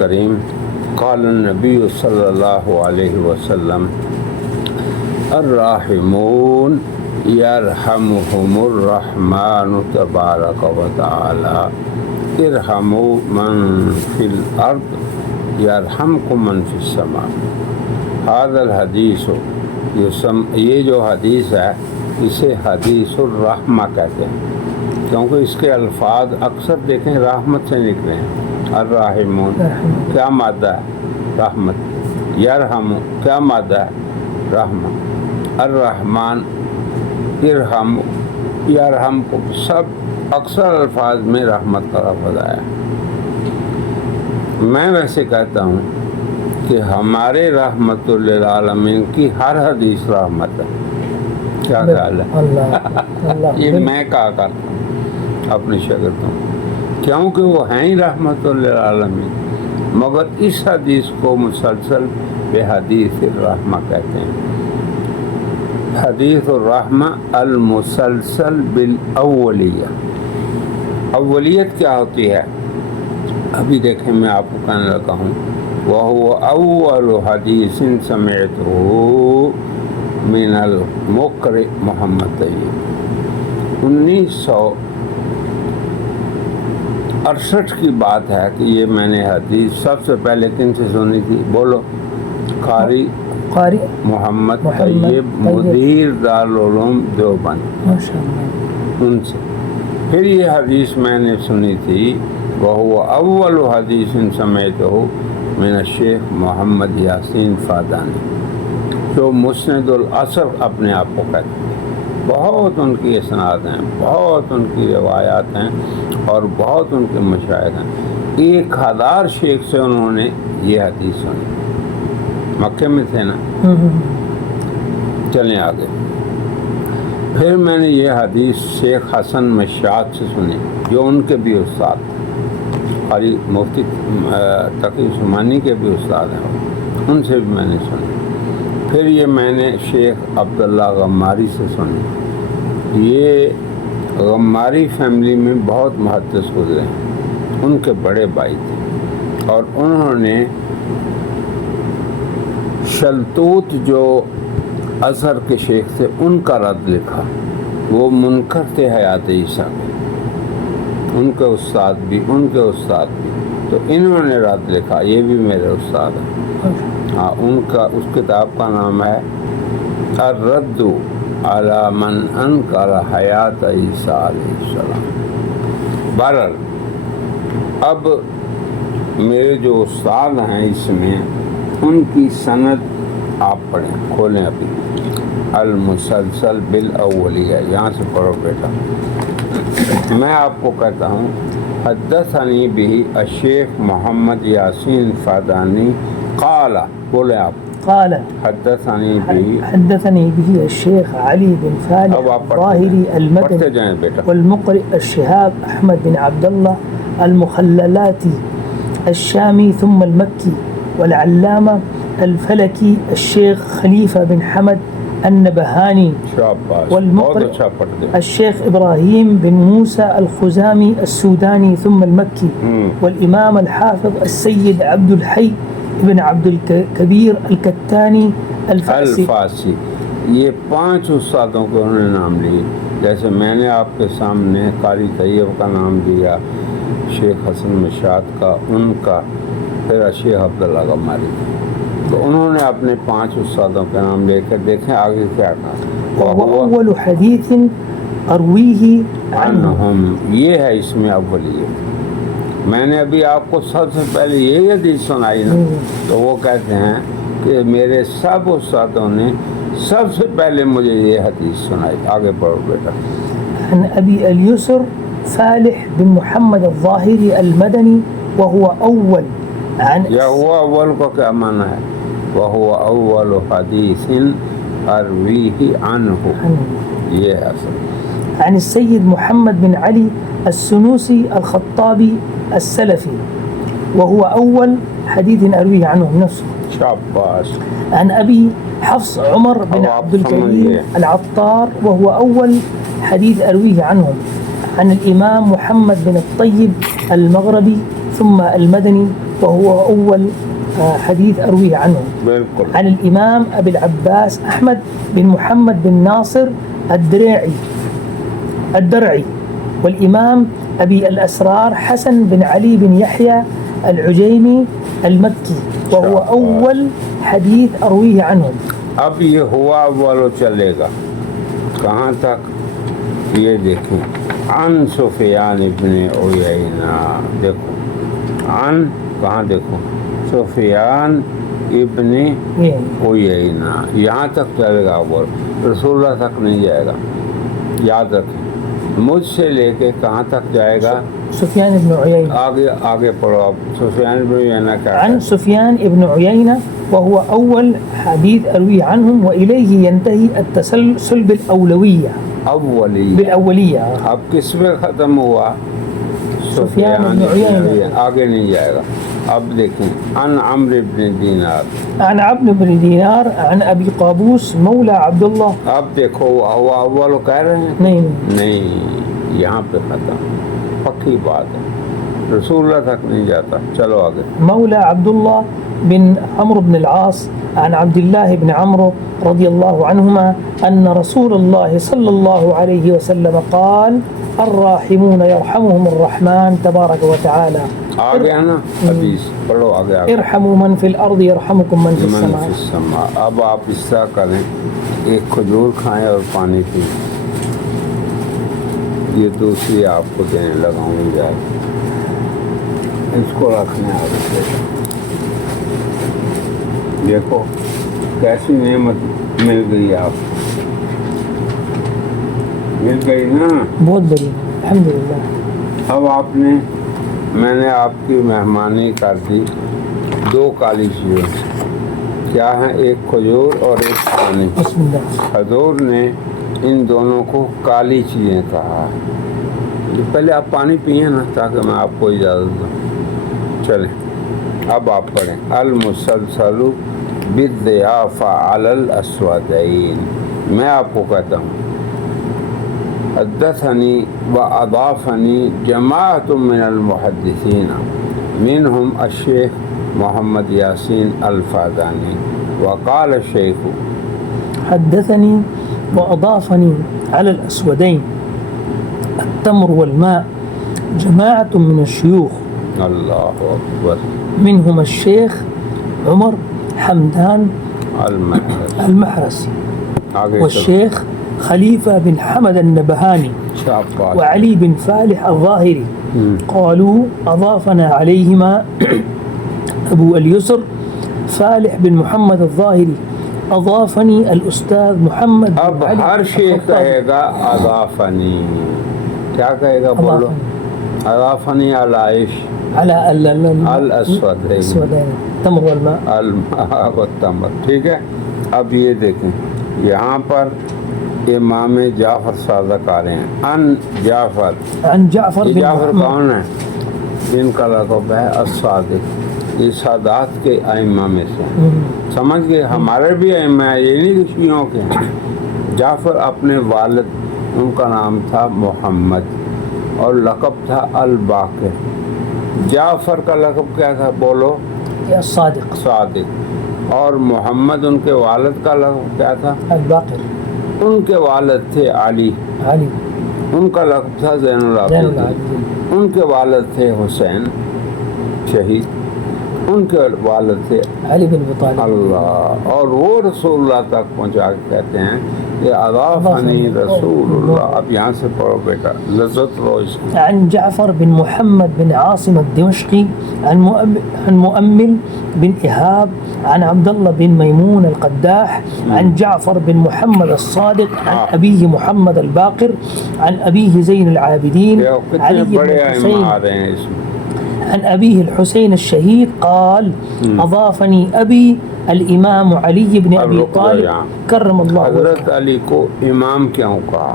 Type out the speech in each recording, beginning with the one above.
الکریم قال النبی صلی اللہ علیہ وسلم الراحمون یرحمهم الرحمن تبارک و تعالی ارحموا من فی الارض یرحمکم من فی السماء۔ هذا الحدیث، یہ جو حدیث ہے اسے حدیث الرحمہ کہتے ہیں، کیونکہ اس کے الفاظ اکثر دیکھیں رحمت سے نکلے ہیں۔ الراحمون کیا مادہ ہے؟ رحمت۔ یرحم کیا مادہ ہے؟ رحمت۔ الرحمن ارحم یرحم کو سب اکثر الفاظ میں رحمت کا لفظ آیا۔ میں ویسے کہتا ہوں کہ ہمارے رحمت للعالمین کی ہر حدیث رحمت ہے۔ کیا خیال ہے؟ یہ میں کہا کرتا ہوں اپنے شاگردوں، کیونکہ وہ ہیں ہی رحمت للعالمین، مگر اس حدیث کو مسلسل بحدیث الرحمہ کہتے ہیں۔ حدیث الرحمہ المسلسل بالاولیہ۔ اولیت کیا ہوتی ہے؟ ابھی دیکھیں میں آپ کو کہنے لگا ہوں، وَهُوَ أَوَّلُ حَدِيثٍ سَمِعْتُهُ مِنَ الْمُقْرِئِ محمد طیب۔ 1968 کی بات ہے کہ یہ میں نے حدیث سب سے پہلے کن سے سنی تھی؟ بولو۔ قاری محمد طیب مدیر دارالعلوم دیوبند، ان سے۔ پھر یہ حدیث میں نے سنی تھی وَهُوَ أَوَّلُ حَدِيثٍ سَمِعْتُهُ مِنَ الشیخ محمد یاسین فادانی، جو مسند الاثر اپنے آپ کو کہتے ہیں۔ بہت ان کی اسناد ہیں، بہت ان کی روایات ہیں اور بہت ان کے مشاہد ہیں۔ 1000 شیخ سے انہوں نے یہ حدیث سنی، مکے میں تھے نا۔ چلیں آگے۔ پھر میں نے یہ حدیث شیخ حسن مشاط سے سنی، جو ان کے بھی استاد، قاری مفتی تقی عثمانی کے بھی استاد ہیں، ان سے بھی میں نے سنی۔ پھر یہ میں نے شیخ عبداللہ غماری سے سنی۔ یہ غماری فیملی میں بہت محدث گزرے ہیں، ان کے بڑے بھائی تھے، اور انہوں نے شلتوت جو ازہر کے شیخ تھے ان کا رد لکھا۔ وہ منکر تھے حیات عیسیٰ کے، ان کے استاد بھی، ان کے استاد بھی، تو انہوں نے رد لکھا، یہ بھی میرے استاد ہیں۔ ہاں، ان کا اس کتاب کا نام ہے الرد علی من انکر حیات عیسیٰ علیہ السلام۔ بہرحال اب میرے جو استاد ہیں اس میں، ان کی سند آپ پڑھیں، کھولیں ابھی، المسلسل بالاولیہ، یہاں سے پڑھو بیٹا۔ میں آپ کو کہتا ہوں حدثنی بہ الشیخ محمد یاسین فادانی قال، بولے آپ۔ قال حدثني به الشيخ علي بن فالح الظاهري المدني والمقرئ الشهاب أحمد بن عبد الله المخللاتي الشامي ثم المكي، والعلامة الفلكي الشيخ خليفة بن حمد النبهاني، والمقرئ الشيخ إبراهيم بن موسى الخزامي السوداني ثم المكي، والإمام الحافظ السيد عبد الحي ابن عبد الكبير الكتاني الفاسي۔ یہ 5 استادوں کے انہوں نے نام لیے، جیسے میں نے آپ کے سامنے قاری طیب کا نام دیا، شیخ حسن مشاط کا، ان کا، پھر شیخ عبداللہ غماری، تو انہوں نے اپنے 5 استادوں کے نام لے کر دیکھیں آگے کیا کہا۔ اول حدیث ارویہ عنہم، یہ ہے اس میں اولیت۔ میں نے ابھی آپ کو سب سے پہلے یہی حدیث سنائی نا، تو وہ کہتے ہیں کہ میرے سب استادوں نے سب سے پہلے مجھے یہ حدیث سنائی۔ آگے پڑھو بیٹا۔ عن ابی الیسر فالح بن محمد الظاہری المدنی وهو اول عن، یا ہوا اول کو کیا معنی ہے؟ وهو اول حدیث ارویہ عنہ، یہ ہے اصل۔ عن السيد محمد بن علي السنوسي الخطابي السلفي وهو أول حديث أرويه عنه نفسه. شاباش. عن أبي حفص عمر بن عبد الكريم العطار وهو أول حديث أرويه عنهم. عن الإمام محمد بن الطيب المغربي ثم المدني وهو أول حديث أرويه عنه. بالکل. عن الإمام أبي العباس أحمد بن محمد بن ناصر الدرعي والإمام أبي الأسرار حسن بن علي بن يحيى العجيمي المكي وهو أول حديث أرويه عنهم. اب یہ ہوا اولو چلے گا کہاں تک؟ یہ دیکھیں عن سفیان ابن عیینہ، دیکھو عن کہاں، دیکھو سفیان ابن عیینہ، یہاں تک چلے گا اول، رسول اللہ تک نہیں جائے گا. یاد رکھیں مجھ سے لے کے کہاں تک جائے گا؟ سفيان بن عيينة. آگے پڑھو آپ. سفیان بن عیینہ کیا عن سفيان بن عيينة وهو أول حديث أروي عنهم وإليه ينتهي التسلسل بالأولوية. بالأولية. اب کس میں ختم ہوا؟ سفیان بن عیینہ. آگے نہیں جائے گا. اب دیکھیں عن عمرو بن دینار. عن عمرو بن دینار عن ابی قابوس مولا عبداللہ. اب دیکھو وہ اول کہہ رہے ہیں نہیں یہاں پہ ختم، پکی بات ہے، رسول اللہ تک نہیں جاتا. چلو آگے. مولا عبداللہ بن عمرو بن العاص عن عبد الله بن عمرو رضي الله عنهما أن رسول الله صلى الله عليه وسلم قال الراحمون يرحمهم الرحمن تبارك وتعالى. آگے نا حدیث پڑھو آگے. ارحموا من في الأرض يرحمكم من في السماء. اب آپ اس طرح کریں، ایک کھجور کھائیں اور پانی پئیں. یہ دوسری آپ کو دینے لگا ہوں جائے، اس کو رکھنے آپ دیکھو کیسی نعمت مل گئی، آپ مل گئی نا، بہت بڑی الحمدللہ. اب آپ نے، میں نے آپ کی مہمانی کر دی. دو کالی چیزیں کیا ہیں؟ ایک کھجور اور ایک پانی. حضور نے ان دونوں کو کالی چیزیں کہا. پہلے آپ پانی پیئیں نا تاکہ میں آپ کو اجازت دوں. چلیں اب آپ پڑھیں. المسلسل بالضیافہ علی الاسودین. میں آپ کو کہتا ہوں حدثنی و اضافنی جماعت من المحدثین منہم الشیخ محمد یاسین الفادانی وقال الشیخ حدثني وأضافني على الأسودين التمر والماء جماعة من الشيوخ. اللہ اکبر. منهم الشيخ عمر حمدان المحرسي والشيخ خليفة بن حمد النبهاني وعلي بن فالح الظاهري. قالوا أضافنا عليهما أبو اليسر فالح بن محمد الظاهري. أضافني الأستاذ محمد اب ہر شیخ کہے گا اضافنی. کیا کہے گا؟ بولو. اضافنی علائش على الاسودین تمر والماء. الماء والتمر. ٹھیک ہے. اب یہ دیکھیں یہاں پر امام جعفر صادق آ رہے ہیں. عن جعفر بن جعفر کون ہے؟ جن کا لقب ہے الصادق. یہ سادات کے ائمہ میں سے. سمجھ گئے؟ ہمارے بھی ائمہ ہیں، یہ نہیں کہ شیعوں کے ہیں. جعفر اپنے والد، ان کا نام تھا محمد اور لقب تھا الباقر. جعفر کا لقب کیا تھا؟ بولو. صادق. اور محمد ان کے والد کا لقب کیا تھا؟ الباقر. ان کے والد تھے علی، ان کا لقب تھا زین العابدین. ان کے والد تھے حسین شہید، ان کے والد تھے علی بن ابی طالب. اللہ. اور وہ رسول اللہ تک پہنچا کے کہتے ہیں کہ اضافنی رسول اللہ. اب یہاں سے پڑھو بیٹا، لذت لو اس کی. عن جعفر بن محمد بن عاصم الدمشقي عن مؤمل بن إيهاب عن عبد الله بن ميمون القداح عن جعفر بن محمد الصادق عن أبيه محمد الباقر عن أبيه زين العابدين علي بن الحسين عن أبيه الحسين الشهيد قال أضافني أبي الإمام علي بن أبي طالب کرم اللہ. حضرت علی کو امام کیوں کہا؟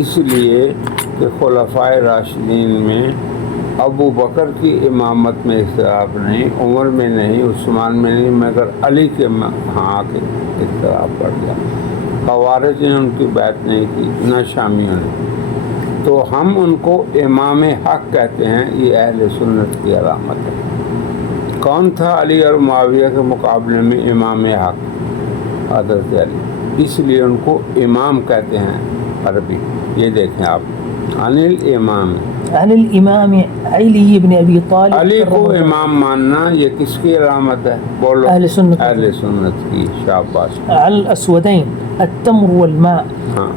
اس لیے کہ خلفائے راشدین میں ابو بکر کی امامت میں اختلاف نہیں، عمر میں نہیں، عثمان میں نہیں، مگر علی کے ہاں کے اختلاف پڑ گیا. خوارج نے ان کی بیعت نہیں کی، نہ شامیوں نے. تو ہم ان کو امام حق کہتے ہیں. یہ اہل سنت کی علامت ہے. کون تھا علی اور معاویہ کے مقابلے میں امام حق؟ حضرت علی. اس لیے ان کو امام کہتے ہیں عربی. یہ دیکھیں آپ، عن الامام، عن الإمام علي بن أبي طالب علی کو امام ماننا یہ کس کی علامت ہے؟ بولو. اہل سنت. اہل سنت کی. شاباش. على الأسودين التمر والماء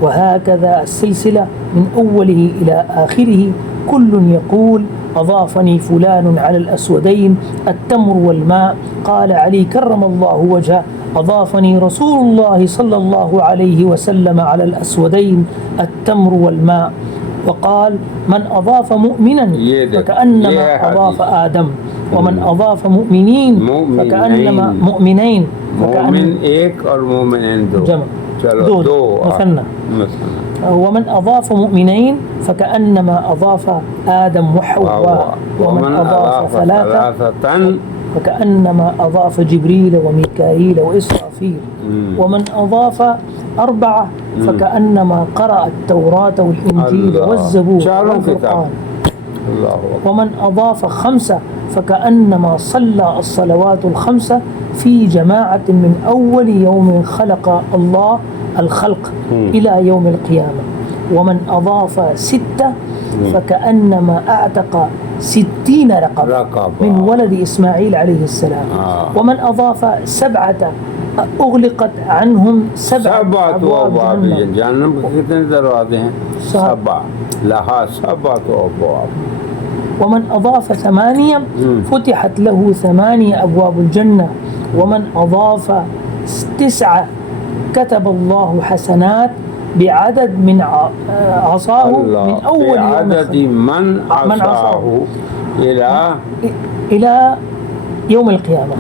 وهكذا السلسلة من أوله إلى آخره كل يقول أضافني فلان على الأسودين التمر والماء. قال علي كرم الله وجهه أضافني رسول الله صلى الله عليه وسلم على الأسودين التمر والماء. وقال من أضاف مؤمنا فكأنما أضاف آدم ومن أضاف مؤمنين فكأنما مؤمنين. مومن ایک اور مومنین دو. جمع. چلو دو مثنى. ومن أضاف مؤمنين فكأنما أضاف آدم وحواء. ومن أضاف ثلاثة فكأنما أضاف جبريل وميكائيل وإسرافيل. ومن أضاف أربعة فكأنما قرأ التوراة والإنجيل والزبور والفرقان. ومن أضاف خمسة فكأنما صلى الصلوات الخمسة في جماعة من أول يوم خلق الله الخلق إلى يوم القيامة. ومن أضاف ستة فكأنما أعتق 60 رقبة من ولد إسماعيل عليه السلام. ومن أضاف سبعة أغلقت عنهم سبعة أبواب جہنم کے کتنے دروازے ہیں؟ 7. لہا 7 أبواب. ومن أضاف 8 فتحت له 8 أبواب الجنة. ومن أضاف 9 كتب الله حسنات بعدد من عصاه من أول بعدد من عصاه إلى يوم القيامة.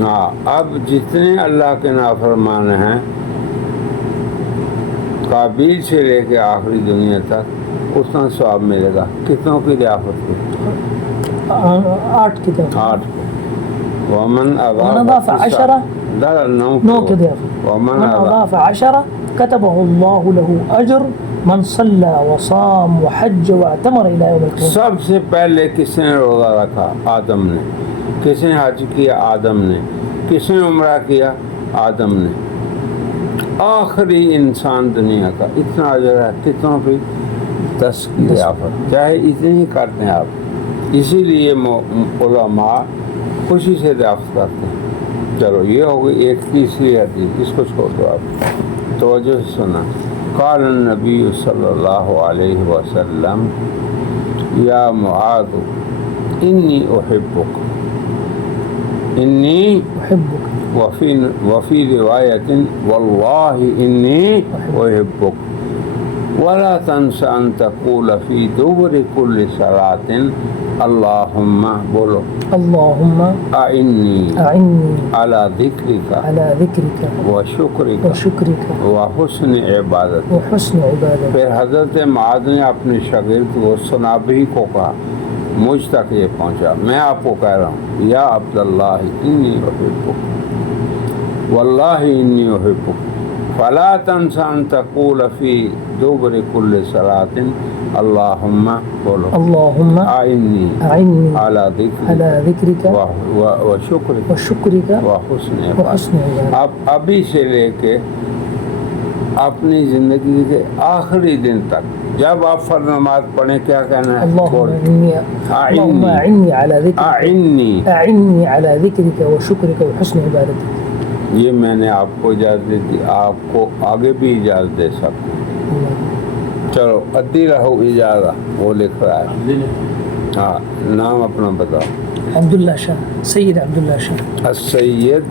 اب جتنے اللہ کے نافرمان ہیں قابیل سے لے کے آخری دنیا تک اتنا ثواب ملے گا. کتنوں کی ضیافت کو؟ 8 کی ضیافت. 8 کو. ومن أضاف 10 9 کی ضیافت. ومن أضاف 10 كتبه الله له أجر من صلى وصام وحج واعتمر إلى يوم القيامة. سب سے پہلے کس نے روزہ رکھا؟ آدم نے. کس نے حج کیا؟ آدم نے. کس نے عمرہ کیا؟ آدم نے. آخری انسان دنیا کا اتنا اجر ہے. کتنوں کی؟ 10 کی ضیافت. چاہے اتنے ہی کرتے ہیں آپ. اسی لیے علماء خوشی سے ضیافت کرتے ہیں. چلو یہ ہو گئی ایک تیسری حدیث. اس کو چھوڑ دو آپ. توجہ سے سنا. قال النبی صلی اللہ علیہ وسلم یا معاذ انی احبک انی أحبك. وفی روایت واللہ انی احبک ولا تنس ان تقول فی دبر کل صلاۃ اللہم بولو اللهم اعنی أعني علی ذکرک على ذكرك وشکرک وشكرك وحسن عبادت. وحسن عبادتك. پھر حضرت معاذ نے اپنے شاگرد کو سنابی کو کہا، مجھ تک یہ پہنچا، میں آپ کو کہہ رہا ہوں یا عبداللہ انی احبک واللہ انی احبک فلا تنس ان تقول فی دبر کل صلاۃ اللہم بولو اللهم اعنی أعني علی على ذكرك وشکرک وشكرك وحسن عبادت. وحسن عبادتك. اب ابھی سے لے کے اپنی زندگی کے آخری دن تک جب آپ فرض نماز پڑھیں کیا کہنا ہے؟ اللهم أعني على ذكرك اعنی. أعني على ذكرك وشكرك وحسن عبادتك. یہ میں نے آپ کو اجازت دی، آپ کو آگے بھی اجازت دے سکتا ہوں. چلو ادی رہو اجازت. وہ لکھ رہا ہے. ہاں نام اپنا بتاؤ. عبداللہ شاہ. سید عبداللہ شاہ. السید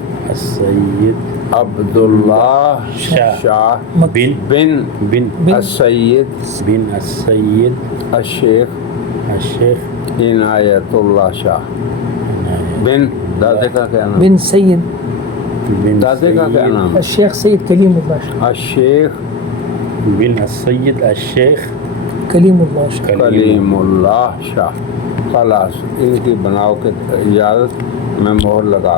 عبداللہ شاہ بن السید الشیخ عنایت اللہ شاہ بن دادے کا کیا نام؟ بن سید. دادے کا کیا نام؟ الشیخ سید کلیم اللہ شاہ. الشیخ بن السید الشیخ کلیم اللہ شاہ. کلیم اللہ شاہ. خلاص ان کی بناؤ کے اجازت میں مہر لگا